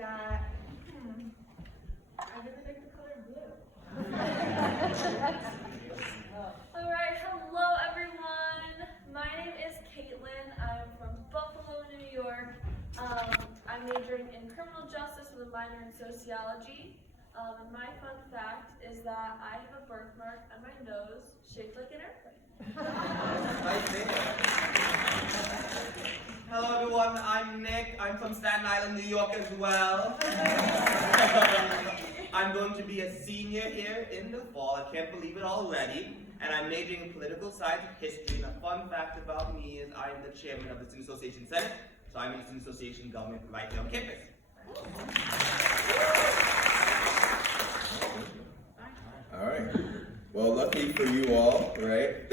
that I really like the color blue. Alright, hello everyone. My name is Caitlin. I'm from Buffalo, New York. I'm majoring in criminal justice with a minor in sociology. And my fun fact is that I have a birthmark on my nose shaped like an airplane. Right there. Hello everyone, I'm Nick. I'm from Staten Island, New York as well. I'm going to be a senior here in the fall. I can't believe it already. And I'm majoring in political science and history. And a fun fact about me is I am the chairman of the Student Association Senate. So I'm in the Student Association government right here on campus. All right. Well, luckily for you all, right?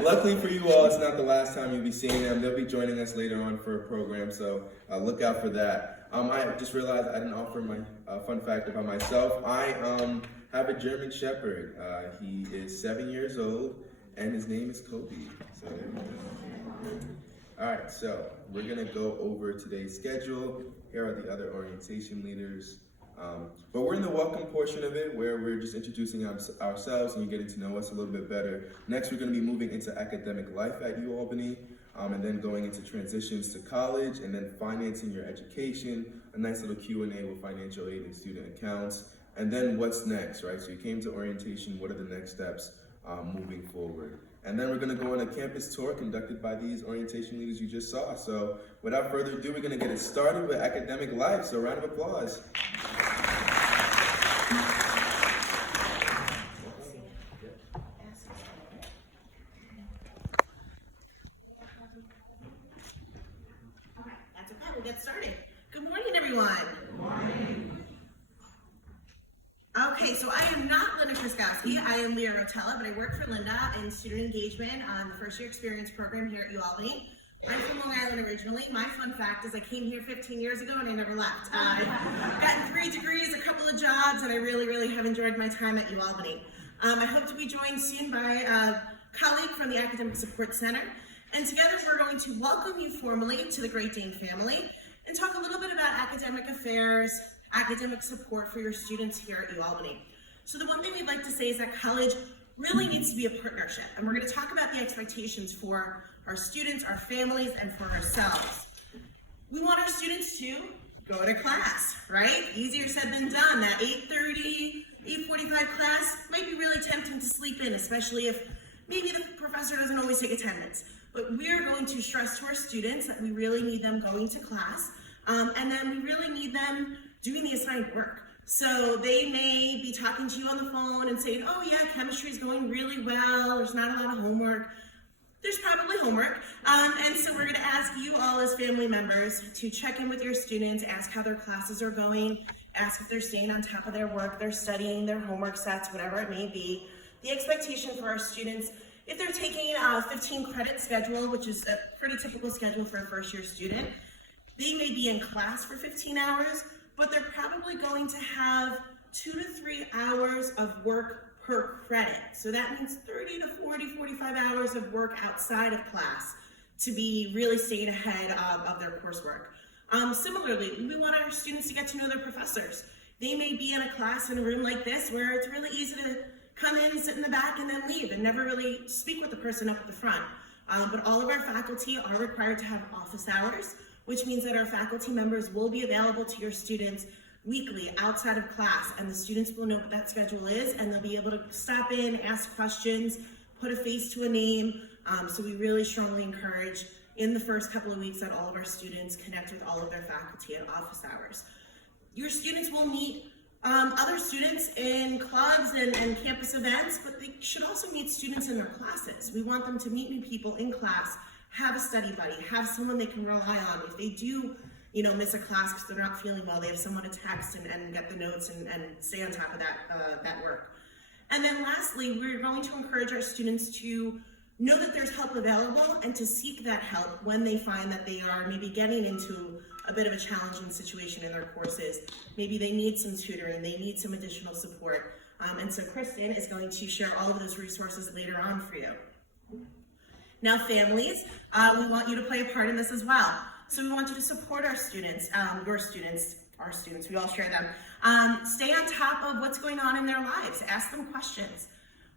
Luckily for you all, it's not the last time you'll be seeing them. They'll be joining us later on for a program, so look out for that. I just realized I didn't offer my fun fact about myself. I have a German Shepherd. He is 7 years old, and his name is Kobe. So there you go. All right, so we're gonna go over today's schedule. Here are the other orientation leaders. But we're in the welcome portion of it where we're just introducing ourselves and you're getting to know us a little bit better. Next, we're going to be moving into academic life at UAlbany, and then going into transitions to college, and then financing your education, a nice little Q&A with financial aid and student accounts, and then what's next, right? So you came to orientation, what are the next steps moving forward? And then we're going to go on a campus tour conducted by these orientation leaders you just saw. So without further ado, we're going to get it started with academic life. So round of applause. Okay, that's okay. We'll get started. Good morning, everyone. Good morning. Okay, so I am not Linda Kraskowski. I am Leah Rotella, but I work for Linda in student engagement on the first year experience program here at UAlbany. I'm from Long Island originally. My fun fact is I came here 15 years ago and I never left. I've gotten 3 degrees, a couple of jobs, and I really have enjoyed my time at UAlbany. I hope to be joined soon by a colleague from the Academic Support Center. And together we're going to welcome you formally to the Great Dane family and talk a little bit about academic affairs, academic support for your students here at UAlbany. So the one thing we'd like to say is that college really needs to be a partnership, and we're going to talk about the expectations for our students, our families, and for ourselves. We want our students to go to class, right? Easier said than done. That 8:30, 8:45 class might be really tempting to sleep in, especially if maybe the professor doesn't always take attendance. But we're going to stress to our students that we really need them going to class, and then we really need them doing the assigned work. So they may be talking to you on the phone and saying, oh yeah, chemistry is going really well, there's not a lot of homework. There's probably homework, and so we're gonna ask you all as family members to check in with your students, ask how their classes are going, ask if they're staying on top of their work, they're studying, their homework sets, whatever it may be. The expectation for our students, if they're taking a 15 credit schedule, which is a pretty typical schedule for a first year student, they may be in class for 15 hours, but they're probably going to have 2 to 3 hours of work per credit. So that means 30 to 40, 45 hours of work outside of class to be really staying ahead of their coursework. Similarly, we want our students to get to know their professors. They may be in a class in a room like this where it's really easy to come in, sit in the back, and then leave and never really speak with the person up at the front. But all of our faculty are required to have office hours, which means that our faculty members will be available to your students weekly outside of class, and the students will know what that schedule is, and they'll be able to stop in, ask questions, put a face to a name. So we really strongly encourage in the first couple of weeks that all of our students connect with all of their faculty at office hours. Your students will meet other students in clubs and campus events, but they should also meet students in their classes. We want them to meet new people in class, have a study buddy, have someone they can rely on. If they do, miss a class because they're not feeling well, they have someone to text and get the notes and stay on top of that work. And then lastly, we're going to encourage our students to know that there's help available and to seek that help when they find that they are maybe getting into a bit of a challenging situation in their courses. Maybe they need some tutoring, they need some additional support. And so Kristen is going to share all of those resources later on for you. Now families, we want you to play a part in this as well. So we want you to support our students, your students, our students, we all share them. Stay on top of what's going on in their lives. Ask them questions.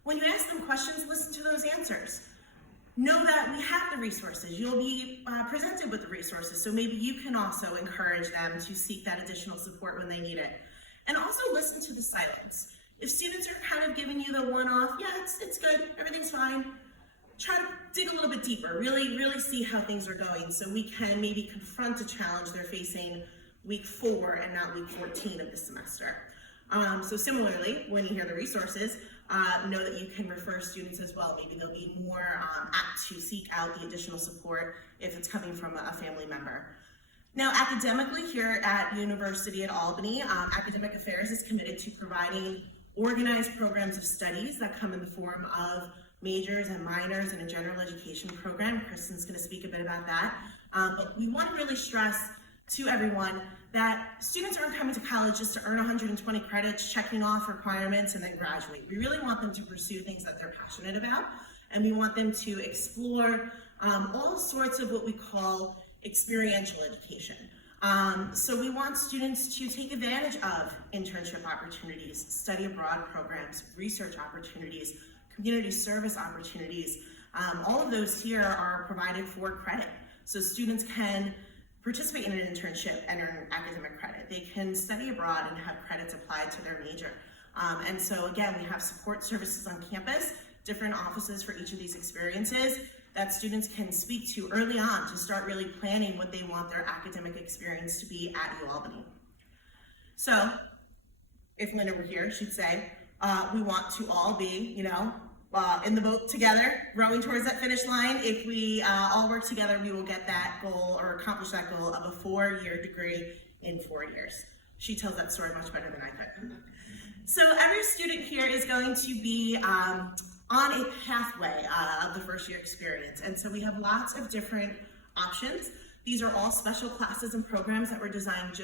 When you ask them questions, listen to those answers. Know that we have the resources. You'll be presented with the resources, so maybe you can also encourage them to seek that additional support when they need it. And also listen to the silence. If students are kind of giving you the one-off, yeah, it's good, everything's fine, try to dig a little bit deeper, really see how things are going so we can maybe confront a challenge they're facing week 4 and not week 14 of the semester. So similarly, when you hear the resources, know that you can refer students as well. Maybe they'll be more apt to seek out the additional support if it's coming from a family member. Now, academically here at University at Albany, Academic Affairs is committed to providing organized programs of studies that come in the form of majors and minors in a general education program. Kristen's going to speak a bit about that. But we want to really stress to everyone that students aren't coming to college just to earn 120 credits, checking off requirements, and then graduate. We really want them to pursue things that they're passionate about, and we want them to explore all sorts of what we call experiential education. So we want students to take advantage of internship opportunities, study abroad programs, research opportunities, community service opportunities. All of those here are provided for credit. So students can participate in an internship and earn academic credit. They can study abroad and have credits applied to their major. And so again, we have support services on campus, different offices for each of these experiences that students can speak to early on to start really planning what they want their academic experience to be at UAlbany. So, if Linda were here, she'd say, we want to all be, in the boat together, rowing towards that finish line. If we all work together, we will get that goal or accomplish that goal of a 4-year degree in 4 years. She tells that story much better than I could. So every student here is going to be on a pathway of the first year experience. And so we have lots of different options. These are all special classes and programs that were designed just